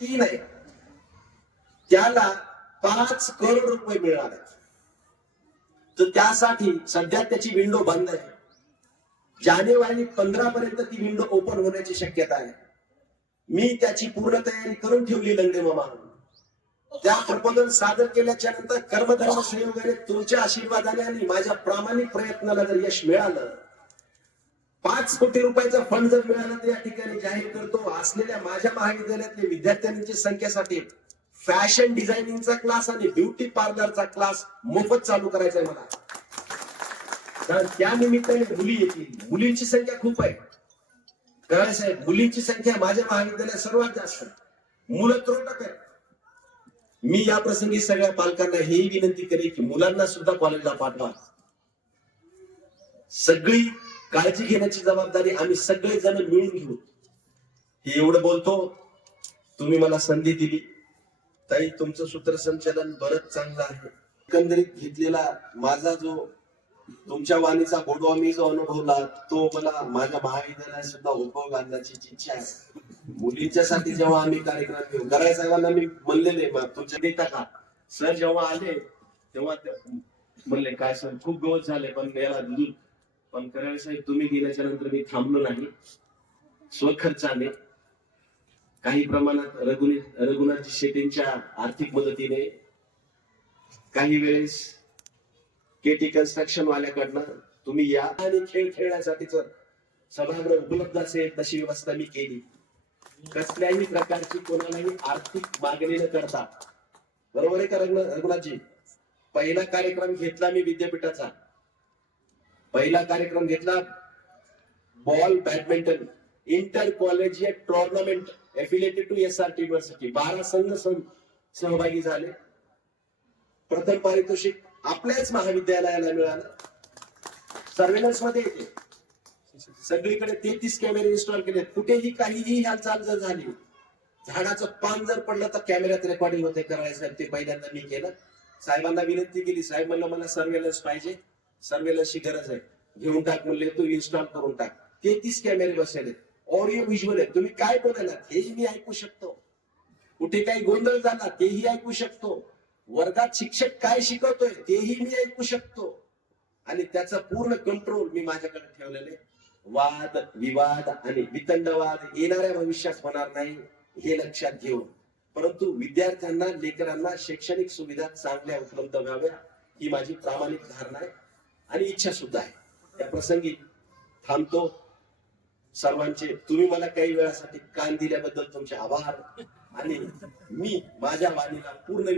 तीन आहे त्याला 5 करोड रुपये मिळणार आहेत. तर त्यासाठी सध्या त्याची विंडो बंद आहे. जानेवारी 15 पर्यंत ती विंडो ओपन होण्याची शक्यता आहे. मी त्याची पूर्ण तयारी करून ठेवली लंगडे मामा. त्या प्रपोजल सादर केल्याच्या नंतर कर्मधर्म संयोगाने तुमच्या आशीर्वादाने आणि माझ्या प्रामाणिक प्रयत्नाला जर यश मिळालं, 5 कोटी रुपयाचा फंड जर मिळाला तर या ठिकाणी जाहीर करतो असलेल्या माझ्या महाविद्यालयातल्या विद्यार्थ्यांची संख्येसाठी फॅशन डिझायनिंगचा क्लास आणि ब्युटी पार्लरचा क्लास मोफत चालू करायचा आहे मला. कारण त्या निमित्ताने मुली येतील. मुलींची संख्या खूप आहे काय साहेब, मुलींची संख्या माझ्या महाविद्यालयात सर्वात जास्त. मुलं त्रोटक आहेत. मी या प्रसंगी सगळ्या पालकांना हेही विनंती करेन की मुलांना सुद्धा कॉलेजला पाठवा. सगळी काळजी घेण्याची जबाबदारी आम्ही सगळे जण मिळून घेऊ. हे एवढं बोलतो. तुम्ही मला संधी दिली ताई. तुमचं सूत्रसंचालन बरंच चांगलं आहे. एकंदरीत घेतलेला माझा जो तुमच्या वाणीचा गोडवा मी जो अनुभवला तो मला माझ्या महाविद्यालयात सुद्धा उपभोग आणण्याची इच्छा आहे. मुलींच्यासाठी जेव्हा आम्ही कार्यक्रम घेऊ, गराय साहेबांना मी म्हणलेले तुमच्या देता का सर, जेव्हा आले तेव्हा म्हणले काय सर खूप दिवस झाले पण याला दूर. पण कराय साहेब तुम्ही गेल्याच्या नंतर मी थांबलो नाही. स्वखर्चाने काही प्रमाणात रघुनाथजी शेट्टींच्या आर्थिक मदतीने, काही वेळेस केटी कन्स्ट्रक्शन वाल्याकडनं तुम्ही या आणि खेळ खेळण्यासाठीच सभागृह उपलब्ध असेल तशी व्यवस्था मी केली. कसल्याही प्रकारची कोणालाही आर्थिक मागणी न करता. बरोबर आहे का रघुनाथजी? पहिला कार्यक्रम घेतला मी विद्यापीठाचा. पहिला कार्यक्रम घेतला ball badminton intercollegiate tournament affiliated to SRT university. 12 संघ सहभागी झाले. प्रथम पारितोषिक आपल्याच महाविद्यालयाला मिळालं. सर्वेलन्स मध्ये येते. सगळीकडे 33 कॅमेरे इन्स्टॉल केले. कुठेही काहीही हालचाल जर झाली, झाडाचं पान जर पडलं तर कॅमेऱ्यात रेकॉर्डिंग होते. करायचं ते पहिल्यांदा मी केलं. साहेबांना विनंती केली. साहेब म्हणलं मला सर्वेलन्स पाहिजे, सर्वेलन्सची गरज आहे. घेऊन टाक म्हणले, तू इन्स्टॉल करून टाक. 33 कॅमेरे बसले. ऑडिओ व्हिज्युअल आहे. तुम्ही काय बोलायला हेही मी ऐकू शकतो. कुठे काही गोंधळ झाला तेही ऐकू शकतो. वर्गात शिक्षक काय शिकवतोय तेही मी ऐकू शकतो. आणि त्याचा पूर्ण कंट्रोल मी माझ्याकडे ठेवलेले. वाद विवाद आणि वितंडवाद येणाऱ्या भविष्यात होणार नाही हे लक्षात घेऊन, परंतु विद्यार्थ्यांना लेकरांना शैक्षणिक सुविधा चांगल्या उपलब्ध व्हाव्या ही माझी प्रामाणिक धारणा आहे आणि इच्छा सुद्धा आहे. त्या प्रसंगी थांबतो. सर्वांचे तुम्ही मला काही वेळासाठी कान दिल्याबद्दल तुमचे आभार. आणि मी माझ्या वाणीला पूर्ण